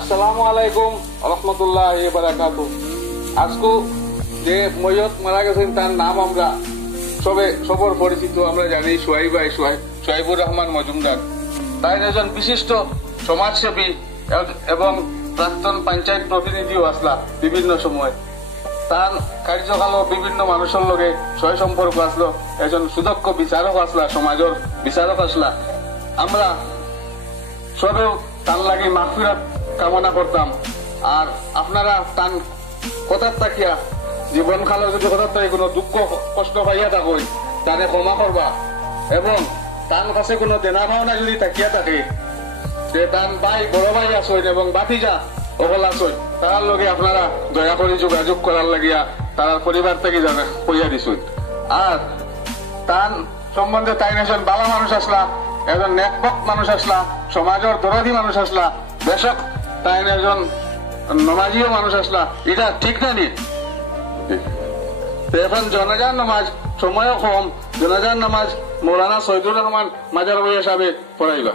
আসসালামু আলাইকুম রহমতুল্লাহি বারাকাতু। আজকু যে মৈয়ত মারা গেছেন তার নাম আমরা সবর পরিচিত, আমরা জানি সোহাইবুর রহমান মজুমদার। তাই একজন বিশিষ্ট সমাজসেবী এবং প্রাক্তন পঞ্চায়েত প্রতিনিধিও আসলা বিভিন্ন সময়। তার কার্যকালও বিভিন্ন মানুষের লগে সয় সম্পর্ক আসলো। একজন সুদক্ষ বিচারক আসলা, সমাজের বিচারক আসলা। আমরা সবেও তার লাগে মাগফিরাত কামনা করতাম। আর আপনারা তান কথার তাকিয়া জীবন কালে যদি কথার তাই কোনো দুঃখ কষ্ট পাইয়া থাকুন তারে ক্ষমা করবা, এবং তার কাছে কোনো দেনা ভাওনা যদি তাকিয়া থাকে যে তার ভাই বড় ভাই আসেন এবং বাতিজা ওগুলা আসেন, তার লগে আপনারা দয়া করে যোগাযোগ করার লাগিয়া তার পরিবার থেকে জানা কইয়া দিছুন। আর তার সম্বন্ধে তাই একজন ভালো মানুষ আসলা, একজন নেকবক মানুষ আসলা, সমাজের দরদি মানুষ আসলা, দেশক তাই একজন নমাজিও মানুষ আসলা। এটা ঠিক না নি? এখন জনাজার নামাজ সময়ও কম, জনাজার নামাজ মৌলানা সৈয়দুর রহমান মাজার বইয়া সাহেব পড়াইবা।